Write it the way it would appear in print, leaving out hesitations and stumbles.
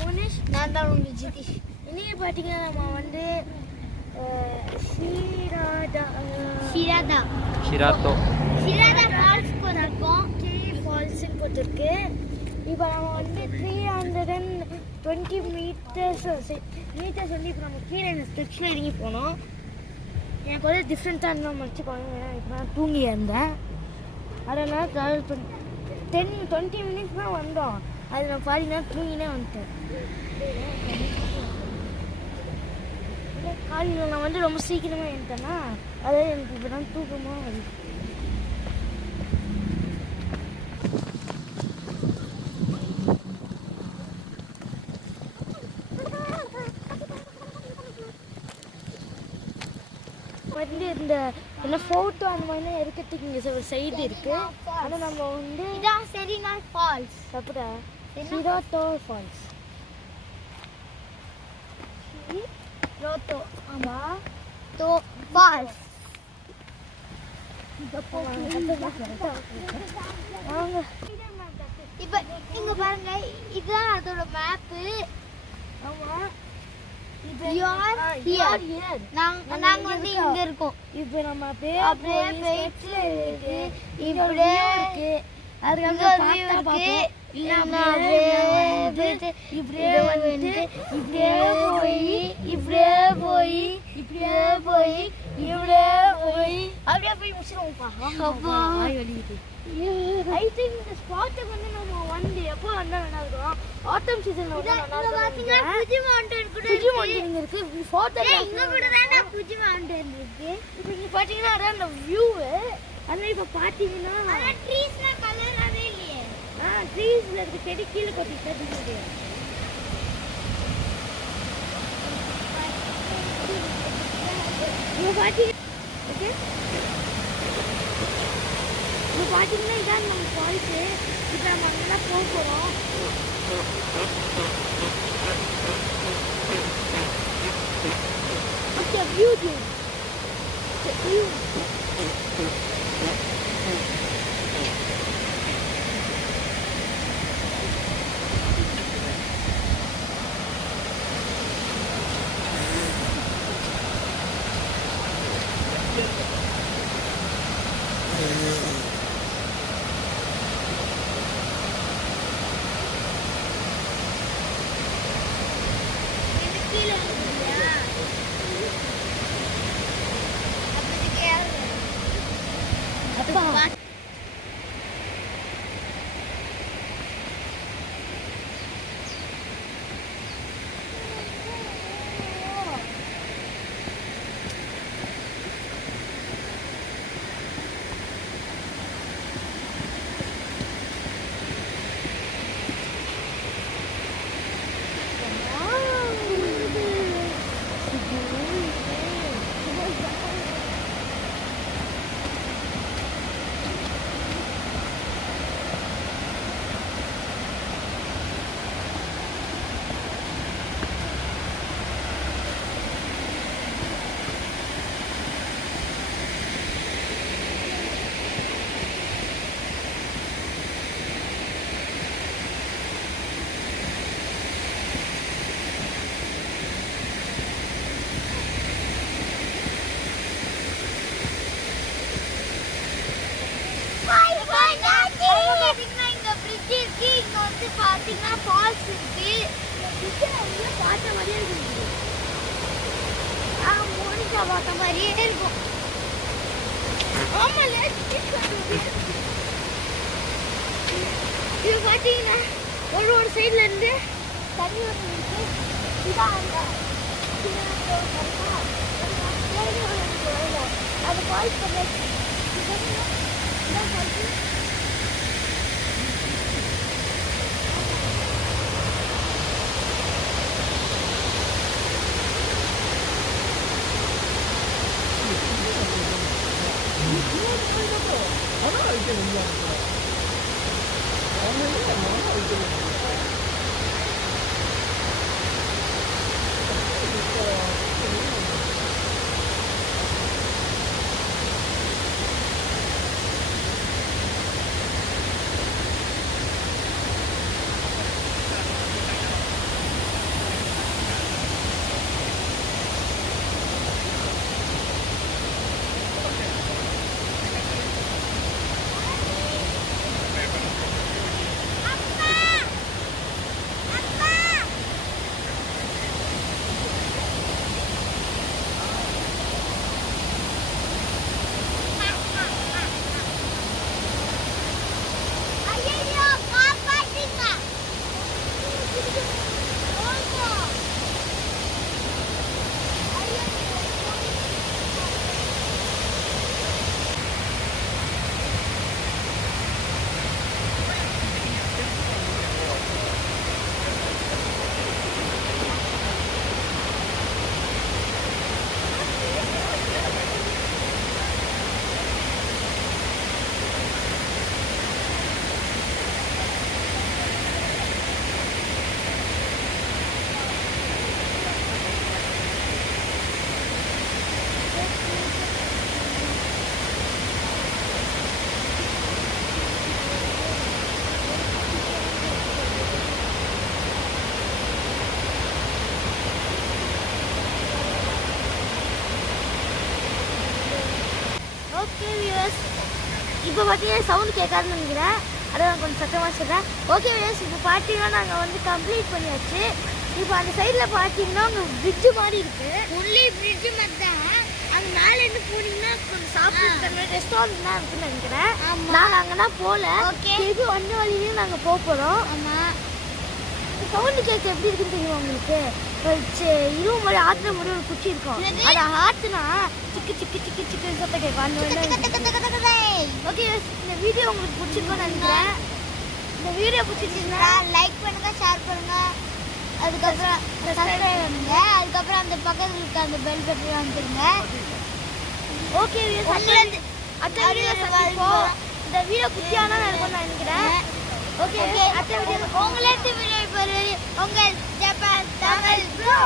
மோனிஷ். நான் தான் உங்க ஜிதிஷ். இன்னைக்கு பார்த்தீங்கன்னா நம்ம வந்து ஷிராதா ஃபால்ஸ் போயிருக்கோம். ஃபால்ஸ்ன்னு போட்டிருக்கு. இப்போ நம்ம வந்து 320 மீட்டர்ஸ் வந்து இப்போ நம்ம கீழே இந்த ஸ்டெப்ஸில் இறங்கி போனோம். எனக்கு வந்து டிஃப்ரெண்ட்டாக இருந்தால் மறைச்சிக்கோங்க. ஏன்னா இப்போ நான் தூங்கி இருந்தேன். அதெல்லாம் ட்ராவல் பண்ணி 20 மினிட்ஸ் தான் வந்தோம். அது நான் பாதி நேரம் தூங்கினே வந்துட்டேன். காலையில் நான் வந்து ரொம்ப சீக்கிரமாக எழுந்தேன்னா அதாவது எனக்கு இப்போ தான் தூக்கமாக வருது. வந்து இந்த என்ன ஃபோட்டோ அந்த மாதிரிலாம் இருக்கிறதுக்கு இங்கே ஒரு சைடு இருக்கு. ஆனால் நம்ம வந்து இதான் செரினா ஃபால்ஸ். தப்புடா, ஷிராதோ ஃபால்ஸ். ரோட்டோ ஆமா தோ ஃபால்ஸ். இப்போ இங்க பாருங்க, இதுதான் அதோட மேப்பு. ஆமா, நாங்க வந்து இங்க இருக்கோம். இப்போ நம்ம அப்படியே போயிட்டு இப்படியே இருக்கு. அதுக்கப்புறம் இப்படியே வந்து இப்படியே அப்படியே முடிச்சிருவோம்ப்பா. ஐ திங்க் இந்த ஸ்பாட்டுக்கு வந்து நம்ம வந்து எப்போ வந்தா நல்லா இருக்கும்? ஆட்டம் சீசன்ல வந்தா நல்லா இருக்கும். புஜி மவுண்டன் கூட இருக்கு. போட்டோ இங்க கூட தான் புஜி மவுண்டன் இருக்கு. இப்போ இங்க பாத்தீங்கன்னா அதான் அந்த வியூ. ஆனா இப்போ பாத்தீங்கன்னா ட்ரீஸ்ல கலராவே இல்லையே. ட்ரீஸ்ல இருக்க செடி கீழே கொட்டிட்டு இருக்குது. இப்போ பாத்தீங்கன்னா இதான் நம்ம ஃபால்ஸு. இப்போ நம்ம அங்கெல்லாம் போக போகிறோம். ஓகே, வியூ பாத்தீங்கன்னா ஃபால்ஸ் இருக்கு. பார்த்த மாதிரியே இருக்கு. மோனிஷா பார்த்த மாதிரியே இருக்கும். ஆமால, இது பாத்தீங்கன்னா ஒரு சைட்ல இருந்து தண்ணி வந்து இருக்கு. இதான் அந்த அது ஃபால்ஸ் பண்ணி ஓகே வியூவர்ஸ், இப்போ பார்த்தீங்கன்னா சவுண்ட் கேட்காதுன்னு நினைக்கிறேன், அதான் கொஞ்சம் சத்தமாக சொல்கிறேன். ஓகே வியூவர்ஸ், இப்போ பார்த்தீங்கன்னா நாங்கள் வந்து கம்ப்ளீட் பண்ணியாச்சு. இப்போ அந்த சைடில் பார்த்தீங்கன்னா அங்கே பிரிட்ஜு மாதிரி இருக்குது. ஒன்லி பிரிட்ஜ் மட்டும் தான். அங்கே மேலே இருந்து போனீங்கன்னா கொஞ்சம் சாப்பிட்டு ரெஸ்டாரண்ட்லாம் இருக்குன்னு நினைக்கிறேன். ஆமா. நாங்கள் அங்கேனா போகல. Okay. திருப்பி வந்த வழியிலையும் நாங்கள் போக போகிறோம். ஆமாம். சவுண்டு கேட்க எப்படி இருக்குன்னு தெரியும் உங்களுக்கு? இருவு மாதிரி ஆற்றுல மாதிரி ஒரு குச்சி இருக்கும். என்னது? அதை ஆற்றுனா சிக்கு சிக்கு சிக்கு சிக்கு சத்தம் கேட்கும். அந்த மாதிரி. ஓகே, இந்த வீடியோ உங்களுக்கு பிடிச்சிருக்கும்னு நினைக்கிறேன். இந்த வீடியோ பிடிச்சிருந்தீங்கன்னா லைக் பண்ணுங்க, ஷேர் பண்ணுங்க, அதுக்கப்புறம் சப்ஸ்கிரைப் பண்ணுங்க, அதுக்கப்புறம் அந்த பக்கத்துல இருக்க அந்த பெல் பட்டன் அமுத்துங்க. ஓகே உங்களுக்கு அடுத்த வீடியோ சந்திப்போம். இந்த வீடியோ குட்டியானா இருக்கும்னு நினைக்கிறேன். ஓகே, அடுத்த வீடியோ உங்களிடத்து விடைபெறுவது உங்கள் ஜப்பான் தமிழ் ப்ரோ.